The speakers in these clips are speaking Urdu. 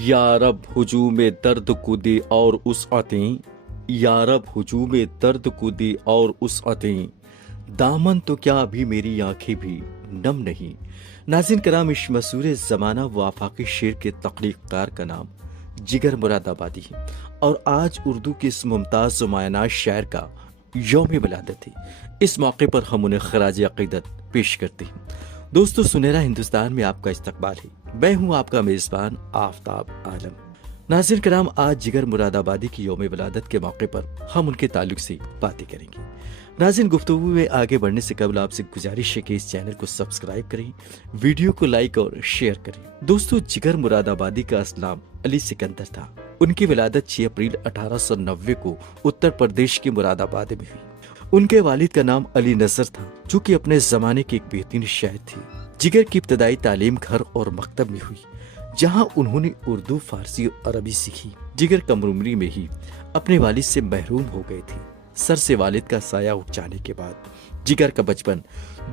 یا رب ہجوم درد کو دے اور وسعتیں، یا رب ہجوم درد کو دے اور وسعتیں، دامن تو کیا ابھی میری آنکھیں بھی نم نہیں۔ ناظرین کرام، اس مشہور زمانہ و آفاقی شعر کے تخلیق کار کا نام جگر مراد آبادی ہے، اور آج اردو کے اس ممتاز و مایہ شاعر کا یوم ولادت ہے۔ اس موقع پر ہم انہیں خراج عقیدت پیش کرتے ہیں۔ دوستو، سنہرا ہندوستان میں آپ کا استقبال ہے۔ میں ہوں آپ کا میزبان آفتاب عالم۔ ناظرین کرام، آج جگر مراد آبادی کی یوم ولادت کے موقع پر ہم ان کے تعلق سے باتیں کریں گے۔ ناظرین، گفتگو میں آگے بڑھنے سے قبل آپ سے گزارش ہے کہ اس چینل کو سبسکرائب کریں، ویڈیو کو لائک اور شیئر کریں۔ دوستو، جگر مراد آبادی کا اصل نام علی سکندر تھا۔ ان کی ولادت 6 اپریل 1890 کو اتر پردیش کے مراد آباد میں ہوئی۔ ان کے والد کا نام علی نظر تھا، جو کہ اپنے زمانے کے ایک بہترین شاعر تھے۔ جگر کی ابتدائی تعلیم گھر اور مکتب میں ہوئی، جہاں انہوں نے اردو، فارسی اور عربی سیکھی۔ جگر کم عمری میں ہی اپنے والد سے محروم ہو گئے تھے۔ سر سے والد کا سایہ اٹھ جانے کے بعد جگر کا بچپن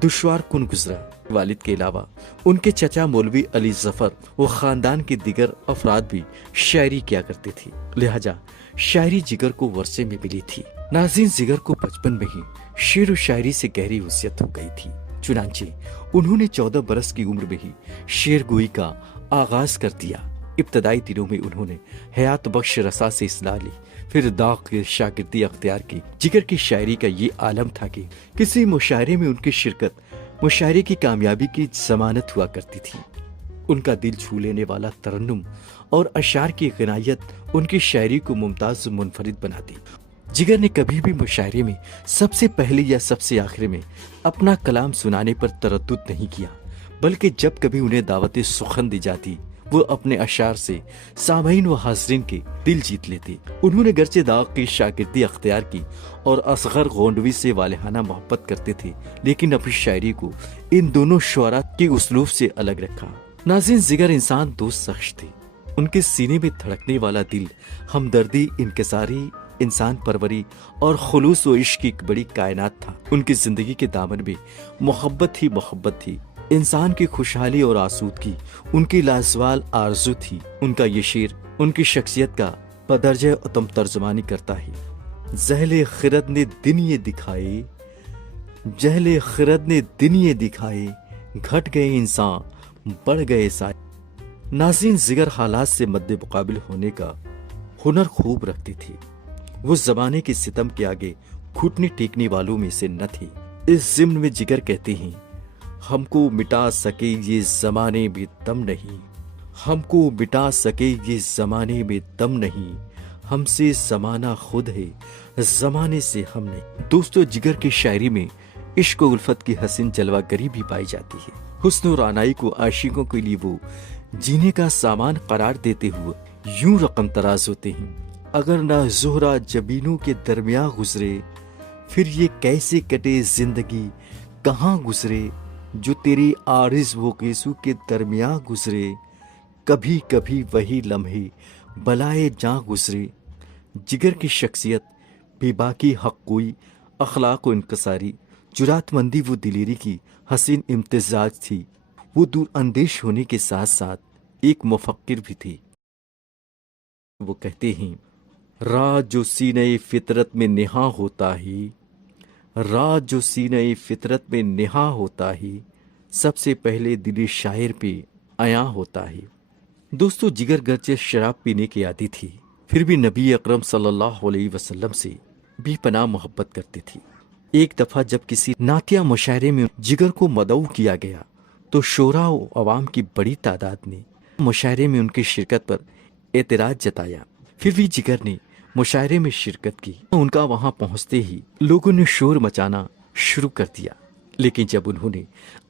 دشوار کن گزرا۔ والد کے علاوہ ان کے چچا مولوی علی ظفر و خاندان کے دیگر افراد بھی شاعری کیا کرتے تھے، لہذا شاعری جگر کو ورثے میں ملی تھی۔ ناظرین، جگر کو بچپن میں ہی شعر و شاعری سے گہری وصیت ہو گئی تھی، چنانچہ انہوں نے 14 برس کی عمر میں ہی شعر گوئی کا آغاز کر دیا۔ ابتدائی دنوں میں انہوں نے حیات بخش رسا سے اصلاح لی، پھر داغ کی شاگردی اختیار کی۔ جگر کی شاعری کا یہ عالم تھا کہ کسی مشاعرے میں ان کی شرکت مشاعرے کی کامیابی کی ضمانت ہوا کرتی تھی۔ ان کا دل چھو لینے والا ترنم اور اشعار کی غنائیت ان کی شاعری کو ممتاز و منفرد بناتی۔ جگر نے کبھی بھی مشاعرے میں سب سے پہلے یا سب سے آخر میں اپنا کلام سنانے پر تردد نہیں کیا، بلکہ جب کبھی انہیں دعوت سخن دی جاتی، وہ اپنے اشعار سے سامعین و حاضرین کے دل جیت لیتے۔ انہوں نے گرچہ داغ کی شاگردی اختیار کی اور اصغر گونڈوی سے والہانہ محبت کرتے تھے، لیکن اپنی شاعری کو ان دونوں شعراء کے اسلوب سے الگ رکھا۔ ناظرین، جگر انسان دوست شخص تھے۔ ان کے سینے میں دھڑکنے والا دل ہمدردی، انکساری، انسان پروری اور خلوص و عشق کی ایک بڑی کائنات تھا۔ ان کی زندگی کے دامن میں محبت ہی محبت تھی۔ انسان کی خوشحالی اور آسودگی ان کی لازوال آرزو تھی۔ ان کا یہ شعر ان کی شخصیت کا بدرجہ اتم ترجمانی کرتا ہے۔ جہل خرد نے دن یہ دکھائے، جہل خرد نے دن یہ دکھائے، گھٹ گئے انسان بڑھ گئے سائے۔ ناظرین، جگر حالات سے مد مقابل ہونے کا ہنر خوب رکھتے تھے۔ وہ زمانے کے ستم کے آگے گھٹنے ٹیکنے والوں میں سے نہ تھے۔ اس ضمن میں جگر کہتے ہیں، ہم کو مٹا سکے یہ زمانے میں دم نہیں، ہم کو مٹا سکے یہ زمانے میں دم نہیں، ہم سے زمانہ خود ہے، زمانے سے ہم نہیں۔ دوستو، جگر کی شاعری میں عشق و الفت کی حسین جلوہ گری بھی پائی جاتی ہے۔ حسن و رعنائی کو عاشقوں کے لیے وہ جینے کا سامان قرار دیتے ہوئے یوں رقم تراز ہوتے ہیں، اگر نہ زہرہ جبینوں کے درمیاں گزرے، پھر یہ کیسے کٹے زندگی کہاں گزرے، جو تیری عارض و گیسو کے درمیاں گزرے، کبھی کبھی وہی لمحے بلائے جاں گزرے۔ جگر کی شخصیت بے باکی، حق گوئی، اخلاق و انکساری، جرات مندی و دلیری کی حسین امتزاج تھی۔ وہ دور اندیش ہونے کے ساتھ ساتھ ایک مفکر بھی تھی۔ وہ کہتے ہیں، راہ جو سینہ فطرت میں نہاں ہوتا ہے، راہ جو سینہ فطرت میں نہاں ہوتا ہے، سب سے پہلے دل شاعر پہ عیاں ہوتا ہے۔ دوستو، جگر گرچہ شراب پینے کی عادی تھی، پھر بھی نبی اکرم صلی اللہ علیہ وسلم سے بے پناہ محبت کرتی تھی۔ ایک دفعہ جب کسی نعتیہ مشاعرے میں جگر کو مدعو کیا گیا تو شعراء و عوام کی بڑی تعداد نے مشاعرے میں ان کی شرکت پر اعتراض جتایا۔ پھر بھی جگر نے مشاعرے میں شرکت کی۔ ان کا وہاں پہنچتے ہی لوگوں نے شور مچانا شروع کر دیا، لیکن جب انہوں نے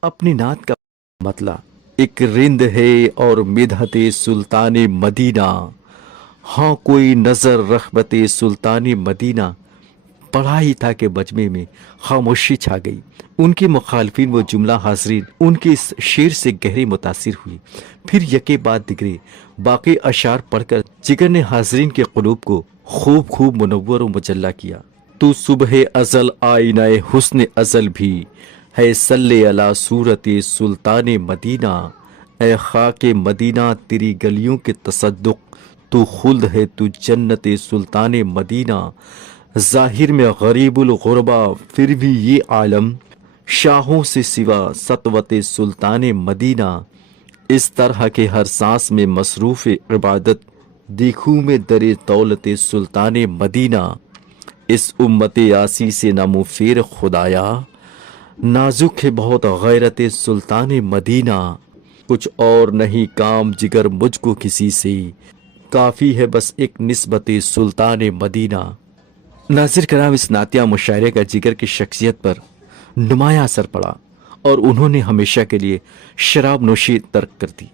اپنی نعت کا مطلع ایک رند ہے اور مدحت سلطان مدینہ، ہاں کوئی نظر رغبت سلطان مدینہ پڑھا ہی تھا کہ مجمع میں خاموشی چھا گئی۔ ان کے مخالفین و جملہ حاضرین ان کے اس شعر سے گہرے متاثر ہوئے۔ پھر یکے بعد دیگرے باقی اشعار پڑھ کر جگر نے حاضرین کے قلوب کو خوب منور و مجلہ کیا۔ تو صبح ازل آئینہ حسن ازل بھی ہے، صلی علی صورت سلطان مدینہ، اے خاک مدینہ تیری گلیوں کے تصدق، تو خلد ہے تو جنت سلطان مدینہ، ظاہر میں غریب الغربا پھر بھی یہ عالم، شاہوں سے سوا سطوت سلطان مدینہ، اس طرح کے ہر سانس میں مصروف عبادت، دیکھوں میں در دولت سلطان مدینہ، اس امت یاسی سے نامو فیر خدایا، نازک ہے بہت غیرت سلطان مدینہ، کچھ اور نہیں کام جگر مجھ کو کسی سے، کافی ہے بس ایک نسبت سلطان مدینہ۔ ناظر کرام، اس نعتیہ مشاعرے کا جگر کی شخصیت پر نمایاں اثر پڑا اور انہوں نے ہمیشہ کے لیے شراب نوشی ترک کر دی۔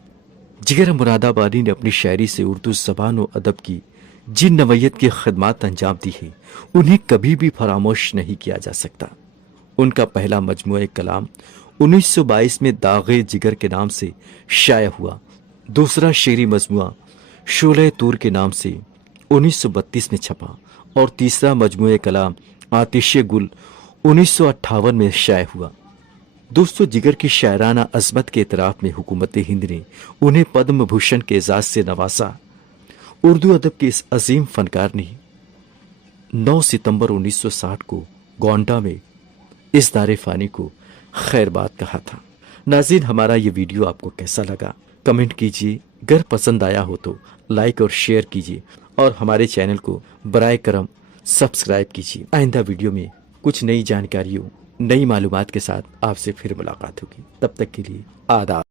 جگر مراد آبادی نے اپنی شاعری سے اردو زبان و ادب کی جن نوعیت کی خدمات انجام دی ہے انہیں کبھی بھی فراموش نہیں کیا جا سکتا۔ ان کا پہلا مجموعہ کلام 1922 میں داغ جگر کے نام سے شائع ہوا، دوسرا شعری مجموعہ شعلہ طور کے نام سے 1932 میں چھپا اور تیسرا مجموعہ کلام آتش گل 1958 میں شائع ہوا۔ دوستو، جگر کی شاعرانہ عظمت کے اعتراف میں حکومت ہند نے انہیں پدم بھوشن کے اعزاز سے نوازا۔ اردو ادب کے اس عظیم فنکار نے 9 ستمبر 1960 کو گونڈا میں اس دار فانی کو خیر بات کہا تھا۔ ناظرین، ہمارا یہ ویڈیو آپ کو کیسا لگا کمنٹ کیجیے، اگر پسند آیا ہو تو لائک اور شیئر کیجیے اور ہمارے چینل کو برائے کرم سبسکرائب کیجیے۔ آئندہ ویڈیو میں کچھ نئی جانکاریوں، نئی معلومات کے ساتھ آپ سے پھر ملاقات ہوگی۔ تب تک کے لیے آداب۔